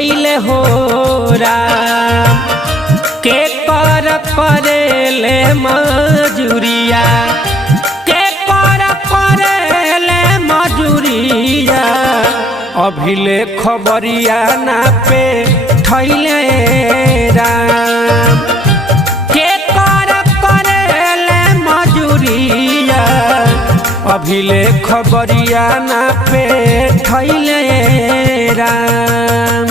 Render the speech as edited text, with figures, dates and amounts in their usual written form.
कैले हो राम के कर करेले मजूरिया के कर करेले मजूरिया अभिले खबरिया ना पे थैले राम के कर करेले मजूरिया अभिले खबरिया ना पे थैले राम।